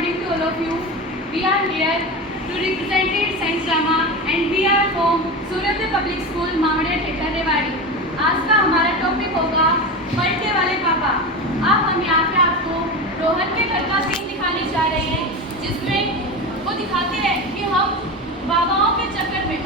morning to all of you. We are here to represent science drama and we are from सूर्योदय public school Mamadia ठेकर Rewari. आज का हमारा topic होगा birthday वाले पापा। अब हम यहाँ पे आपको रोहन के घर का सीन दिखाने जा रहे हैं, जिसमें वो दिखाते हैं कि हम बाबाओं के चक्कर में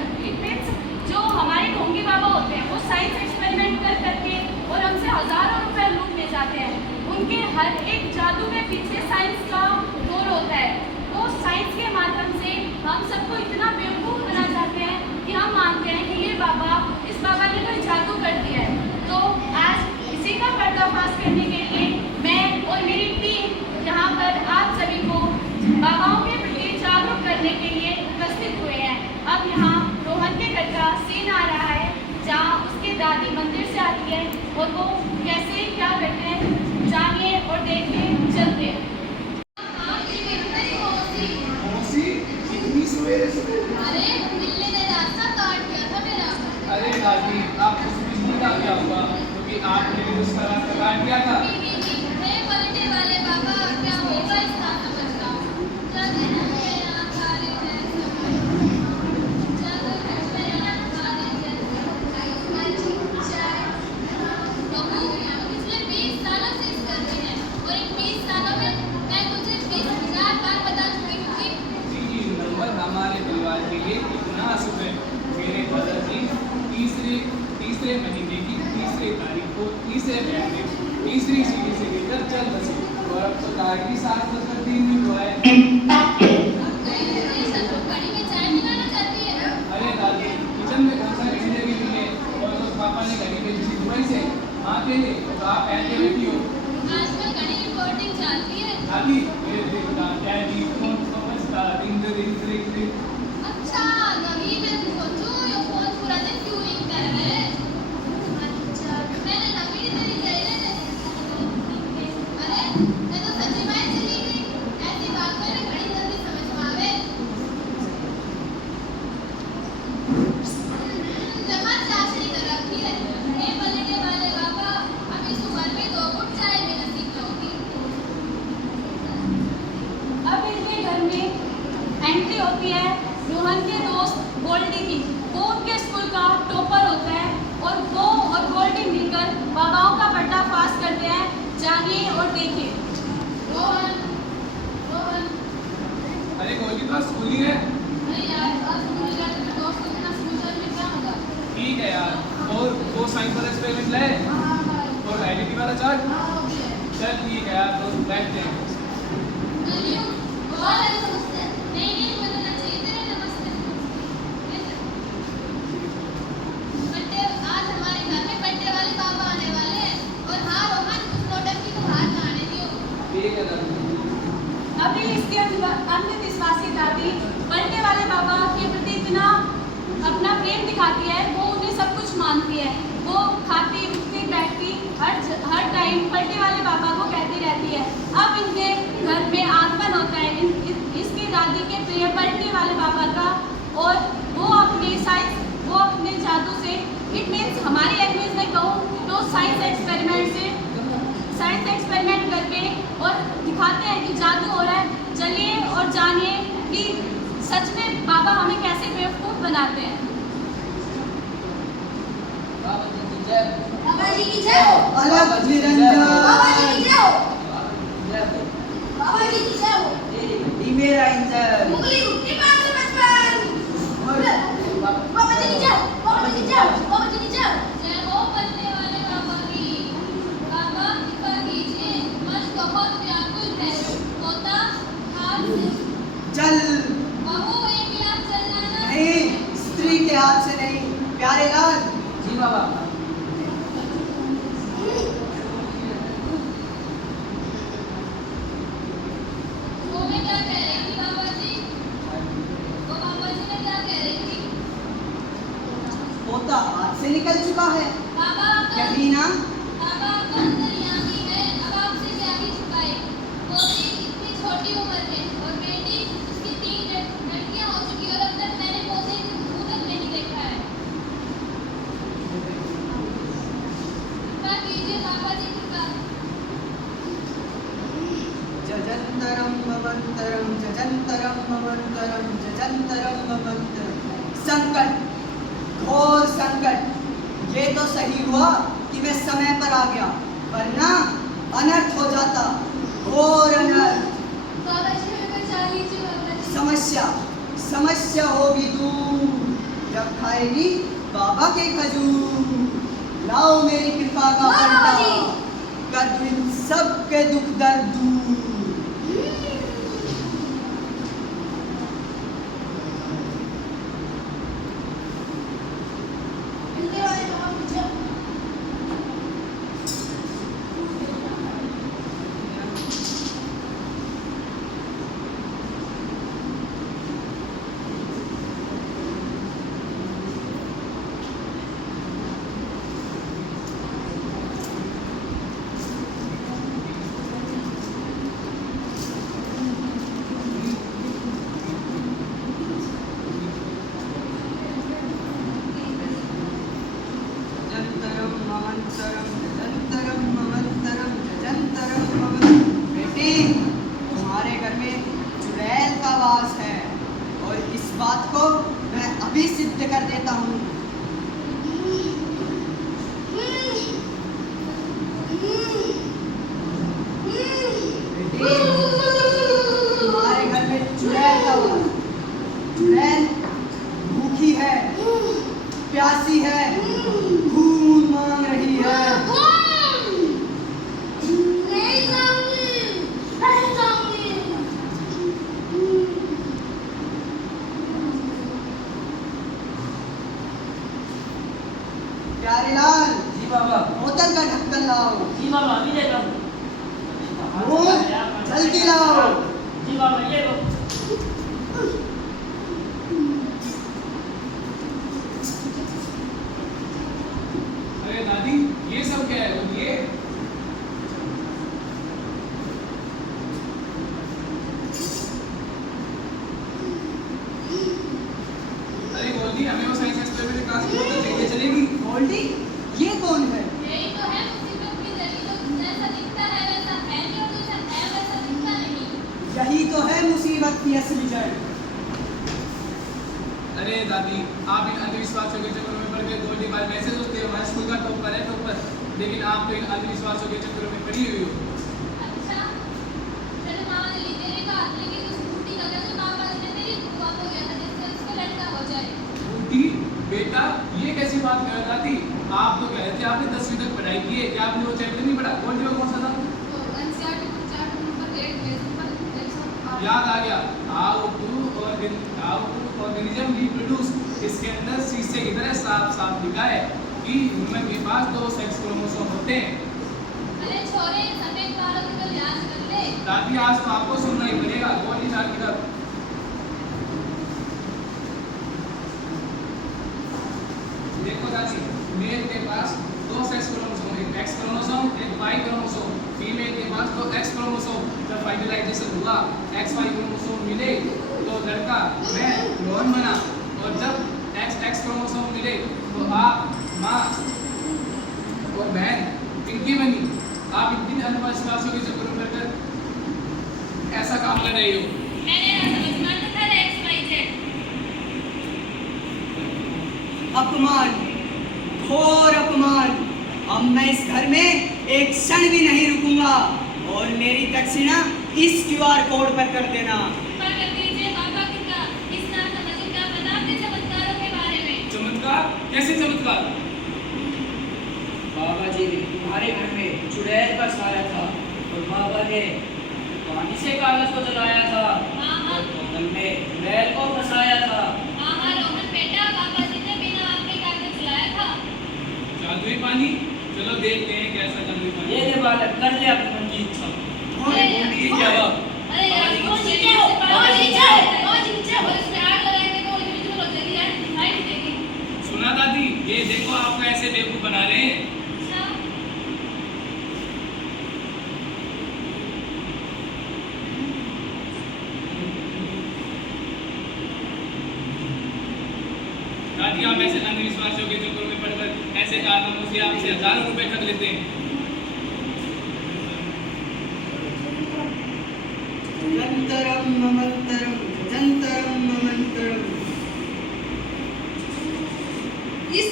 जो हमारे ढोंगी बाबा होते हैं वो साइंस एक्सपेरिमेंट कर करके और हमसे हजारों रुपए लूट ले जाते हैं। उनके हर एक जादू के पीछे साइंस का रोल होता है। तो साइंस के माध्यम से हम सबको इतना बेवकूफ़ बना जाते हैं कि हम मानते हैं कि ये बाबा, इस बाबा ने कोई जादू कर दिया है। तो आज इसी का पर्दाफाश करने के लिए मैं और मेरी टीम यहाँ पर आप सभी को बाबाओं के प्रति जागरूक करने के लिए उपस्थित हुए हैं। अब यहाँ रोहन के घर का सीन आ रहा है, जहाँ उसकी दादी मंदिर से आती है और वो कैसे क्या करते हैं जानिए और देखिए, चलते हैं। अरे दादी, आप उस बिजली का क्या हुआ क्योंकि आपने उसका रास्ता काट दिया था। वाले बाबा क्या होगा इसका समझता हूँ। हमारे परिवार के लिए इतना शुभ है। मेरे दादाजी तीसरे महीने की 30 तारीख को 30 महीने 30वीं सीढ़ी से गिरकर चल बसे और अब तो गाड़ी 7:03 हुआ है। अरे दादी, किचन में कौन सा घड़ी लगी हुई है और तो पापा ने घड़ी भेजी थी दुबई से। हाँ के लिए तो आप पहन के बैठी हो। आजकल घड़ी रिपोर्टिंग चलती है। दादी, मेरे देखा डैडी फोन समझता रिंग रिंग रिंग रिंग। अच्छा, नवी मैं सोचूं ये फोन पूरा दिन क्यों रिंग कर रहा है। अच्छा, मैंने नवी तेरी चाहिए थे। अरे मैं तो सच्ची में चली गई। ऐसी बात मैंने बड़ी जल्दी समझ में आवे। जमा चाशनी कर रखी है। ये बल्ले वाले बाबा अभी सुबह में 2 घुट चाय भी नसीब होगी। अब इनके घर में एंट्री होती है रोहन के दोस्त गोल्डी की। वो उनके स्कूल का टॉपर होता है और वो और गोल्डी मिलकर बाबाओं का पर्दाफाश करते हैं। जानिए और देखिए। रोहन अरे गोल्डी तो स्कूल ही है। नहीं यार, आज स्कूल जाने के दोस्तों के साथ स्कूल में क्या होगा। ठीक है यार, और वो साइंस वाला एक्सपेरिमेंट ले हाँ भाई, और आईडेंटिटी वाला चार्ट। हाँ हो गया। चल ठीक है यार, तो बैठते हैं। नहीं बदलना चाहिए तेरे नमस्ते। बर्थडे आज हमारे घर में बर्थडे वाले बाबा आने वाले हैं और हाँ रोहन उस नोटंकी को बाहर ना आने दियो। ठीक है दादी। अभी इसके अंधविश्वासी दादी बर्थडे वाले बाबा के प्रति इतना अपना प्रेम दिखाती है, वो उन्हें सब कुछ मानती है। वो खाती उठती बैठती हर टाइम बर्थडे वाले बाबा को कहती रहती है। अब इनके घर में आगमन होता है इसकी दादी के प्रिय बर्थडे वाले बाबा का, और वो अपने जादू से, इट मीन्स हमारी लैंग्वेज में कहूँ तो साइंस एक्सपेरिमेंट करके और दिखाते हैं कि जादू हो रहा है। चलिए और जानिए कि सच में बाबा हमें कैसे बेवकूफ़ बनाते हैं। बाबा जी की जय हो। अलग निरंजन। बाबा जी की जय हो। बाबा जी की जय हो। मेरा इंसान मुगली गुट्टी पास बचपन। बाबा जी की जय हो। बाबा जी की जय हो। बाबा जी की जय हो। जय हो बर्थडे वाले बाबा की। बाबा कृपा कीजिए, मन बहुत व्याकुल है। होता हाथ से। चल बहू एक गिलास जल लाना। नहीं, स्त्री के हाथ से नहीं। प्यारे लाल। जी बाबा। वो मैं क्या कह रही थी बाबा जी? वो बाबा जी मैं क्या कह रही थी? पोता हाथ से निकल चुका है। बाबा कभी ना। बाबा आपका अंतर्यामी है, अब आपसे क्या ही छुपाए। पोती इतनी छोटी उम्र में और बेटी उसकी 3 लड़कियां हो चुकी और अब तक मैंने पोते को मुंह तक नहीं देखा है। कृपा कीजिए बाबा जी, कृपा। जजंतर जजंतरम ममंतरम जजंतरम ममंतरम जजंतरम ममंतरम। संकट, घोर संकट। ये तो सही हुआ कि मैं समय पर आ गया, वरना अनर्थ हो जाता, घोर अनर्थ। बाबा जी हमें बचा लीजिए बाबा जी। समस्या, समस्या होगी दूर जब खाएगी बाबा के खजूर। लाओ मेरी कृपा का वाह पलटा, बाबा जी। कर दूं इन सबके दुख दर्द दूर। मिलने वाले बाबा मुझे जजंतरम ममंतरम जजंतरम ममंतरम जजंतरम ममंतरम। बेटी, तुम्हारे घर में चुड़ैल का वास है और इस बात को मैं अभी सिद्ध कर देता हूँ। बेटी, तुम्हारे घर में चुड़ैल का वास। चुड़ैल भूखी है, प्यासी है, खून मांग रही है। नहीं जाऊंगी, नहीं जाऊंगी। प्यारे लाल, जी बाबा। बोतल का ढक्कन लाओ। जी बाबा अभी देता हूँ। वो, जल्दी लाओ। जी बाबा ये लो। अरे दादी, ये सब क्या है? और ये अरे गोल्डी, हमें वो साइंस एक्सपेरिमेंट क्लास की बोतल लेके चलेगी? गोल्डी, ये कौन है? यही तो है मुसीबत की जड़ी, तो जैसा दिखता है वैसा है नहीं और जैसा है वैसा दिखता नहीं। यही तो है मुसीबत की असली जड़। अरे दादी, आप इन अंधविश्वासों के चक्कर में पड़ गए। गोल्डी बार वैसे सोचते हो हमारे स्कूल का टॉपर है, टॉपर, लेकिन आप तो इन अंधविश्वासों के चक्करों में पड़ी हुई हो। अच्छा, तेरे मामा ने ली तेरे का हाथ लेके उस स्कूटी का जो पापा ने तेरी बुआ को गया था जिससे उसका लड़का हो जाए। बूटी, बेटा, ये कैसी बात कर रही दादी? आप तो कह रहे थे आपने 10वीं तक पढ़ाई की है, क्या आपने वो चैप्टर नहीं पढ़ा? गोल्डी में कौन सा था? तो NCERT book chapter number 8 page number 108। याद आ गया। How to organism reproduce. इसके अंदर शीशे की तरह साफ साफ लिखा है कि ह्यूमन के पास 2 सेक्स क्रोमोसोम होते हैं। अरे छोरे, सफेद बालों की तो लिहाज कर ले। दादी, आज तो आपको सुनना ही पड़ेगा। गोल्डी साहब की तरफ देखो दादी, मेल के पास 2 सेक्स क्रोमोसोम, एक एक्स क्रोमोसोम, एक वाई क्रोमोसोम। फीमेल के पास 2 एक्स क्रोमोसोम। जब फाइनलाइजेशन हुआ, एक्स वाई क्रोमोसोम मिले तो लड़का मैं रोहन बना, और जब एक्स क्रोमोसोम मिले तो आप माँ और बहन पिंकी बनी। आप इन अंधविश्वासों के चक्कर में पड़कर ऐसा काम कर रही हो। मैंने ना समझ में था XYZ। अपमान, घोर अपमान। अब मैं इस घर में एक क्षण भी नहीं रुकूंगा और मेरी दक्षिणा इस QR कोड पर कर देना। कृपा कर दीजिए बाबा पिता, इस नाम का मुझे क्या पता आपके चमत्कारों के बारे में। चमत्कार? कैसे चमत्कार? बाबा जी, तुम्हारे घर में चुड़ैल का साया था और बाबा ने पानी से कागज को जलाया था हाँ हाँ और बोतल में चुड़ैल को फंसाया था। हाँ हाँ रोहन बेटा, बाबा जी ने बिना आपके कागज जलाया था। जादुई पानी? चलो देखते हैं कैसा जादुई पानी। ये ले बालक, कर ले अपनी मन की इच्छा। अरे ये क्या हुआ? अरे यार, वो नीचे हो, वो नीचे हो, वो नीचे हो। इसमें आग लगाएंगे तो इंडिविजुअल हो जाएगी यार, दिखाई नहीं देगी। सुना दादी, ये देखो आपको ऐसे बेवकूफ बना रहे हैं। अच्छा, दादी, आप ऐसे अंधविश्वासों के चक्कर में पड़कर ऐसे कारनामों से आपसे हजारों रुपए ठग लेते हैं। जजंतरम ममंतरम जजंतरम ममंतरम। इस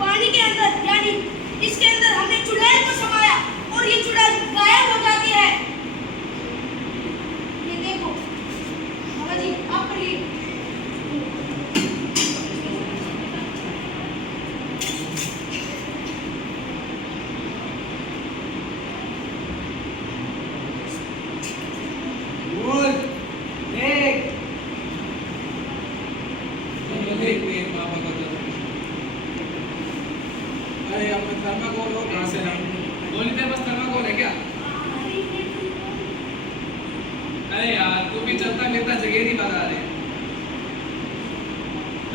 पानी के अंदर यानी इसके अंदर हमने चुड़ैल को समाया और ये चुड़ैल गायब हो जाती है। ये देखो बाबा जी आप पढ़िए। बोल देख। देख मेरे पापा को तो अरे अब थर्माकोल हो कहाँ से लाऊं? गोली तेरे पास थर्माकोल है क्या? अरे यार तू भी चलता फिरता जगह नहीं बता रहे।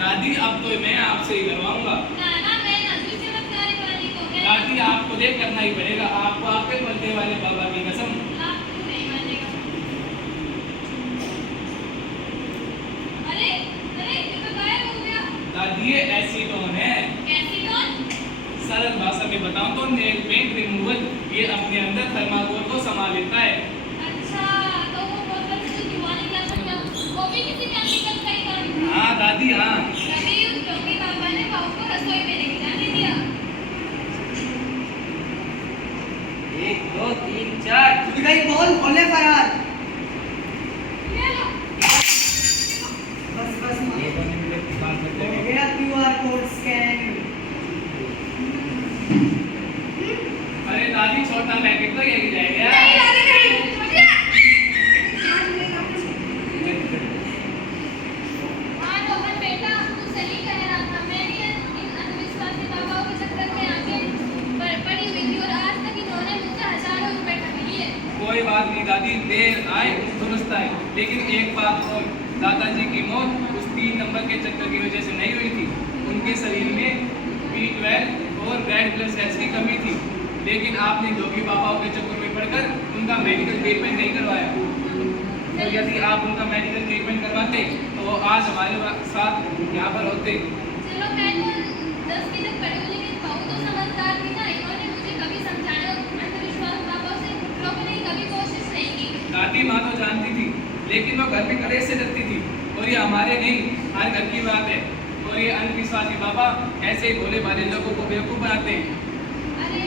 दादी अब तो मैं आपसे ही करवाऊंगा। नाना मैं नजरी चमत्कारी वाली को कह दादी आपको देख करना ही पड़ेगा, आपको आपके बलते वाले बाबा की कसम। आप क्यों नहीं मानेगा? अरे अरे ये तो गायब हो गया। दादी ये एसीटोन है। कैसी टोन? सरल भाषा में बताऊं तो नेल पेंट रिमूवल, ये अपने अंदर थर्माकोल को समा लेता है। अच्छा तो वो बोतल से जो धुआं निकला था वो भी किसी केमिकल का ही काम था। हाँ दादी हाँ। तभी उस डॉगी बाबा ने बहू को रसोई में लेके जाने दिया। 1 2 3 4। खुद गई बोल बोले फरार। ले लो। बस बस ये तो निकले की बात करते हो हैं। गया QR कोड स्कैन। अरे दादी छोटा पैकेट तो यही रह गया। नहीं अरे नहीं हाँ रोहन बेटा तू सही कह रहा था। मैं भी इन अंधविश्वासी बाबाओं के चक्कर में आके पड़ी हुई थी और आज तक इन्होंने मुझसे हजारों रुपए ठग लिए। कोई बात नहीं दादी, देर आए दुरुस्त आए। लेकिन एक बात और, दादाजी की मौत उस 3 नंबर के चक्कर की वजह से नहीं हुई थी। उनके शरीर में B12 और रेड ब्लड सेल्स की कमी थी। लेकिन आपने जोगी बाबाओं के चक्कर में पड़कर उनका मेडिकल ट्रीटमेंट नहीं करवाया। तो यदि आप उनका मेडिकल ट्रीटमेंट करवाते तो वो आज हमारे साथ यहाँ पर होते। चलो मैं तो 10वीं तक पढ़ी हूँ लेकिन बहू तो समझदार थी ना। इन्होंने मुझे कभी समझाया अंधविश्वास बाबाओं से रोकने की कभी कोशिश नहीं की। दादी माँ तो जानती थी, लेकिन वो घर में कलेश से डरती थी। और ये हमारे नहीं, हर घर की बात है। और ये अंधविश्वासी बाबा ऐसे ही भोले भाले लोगों को बेवकूफ़ बनाते हैं। अरे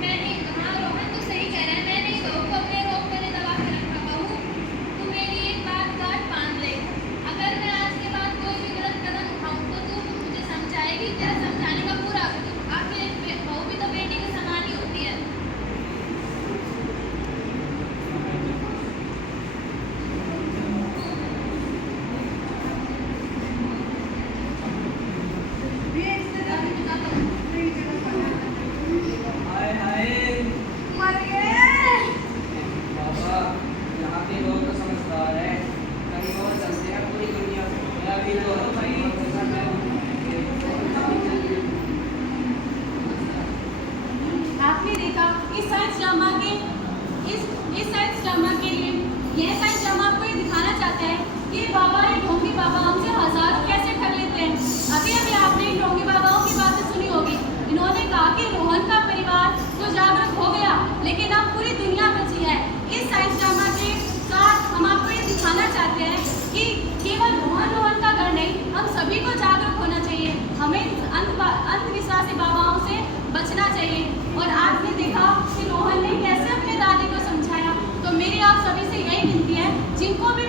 मैं नहीं हाँ रोहन तू सही कह रहा है। मैं नहीं बहू को अपने रोग में दबा के रखा। बहू तू मेरी एक बात गांठ बांध ले। अगर मैं आज के बाद कोई भी गलत कदम उठाऊं तो तू मुझे समझाएगी। तेरा समझाने का पूरा आखिर बहू भी तो बेटी के समान ही होती है। हाय हाय मर गए। बाबा यहाँ के लोग तो समझदार हैं, कहीं और चलते हैं पूरी दुनिया में। अभी तो भाई आपने देखा इस साइंस ड्रामा के लिए यह साइंस ड्रामा आपको ये दिखाना चाहता है कि बाबा ये ढोंगी बाबा हमसे हजारों कैसे ठग लेते हैं। अभी अभी आपने इन ढोंगी बाबाओं की बातें सुनी होगी। इन्होंने कहा कि रोहन का परिवार तो जागरूक हो गया लेकिन अब पूरी दुनिया बची है। इस साइंस ड्रामा के साथ हम आपको ये दिखाना चाहते हैं कि केवल रोहन का घर नहीं, हम सभी को जागरूक होना चाहिए। हमें अंधविश्वासी बाबाओं से बचना चाहिए। और आपने देखा कि रोहन ने कैसे अपने दादी को समझाया। तो मेरी आप सभी से यही विनती है, जिनको भी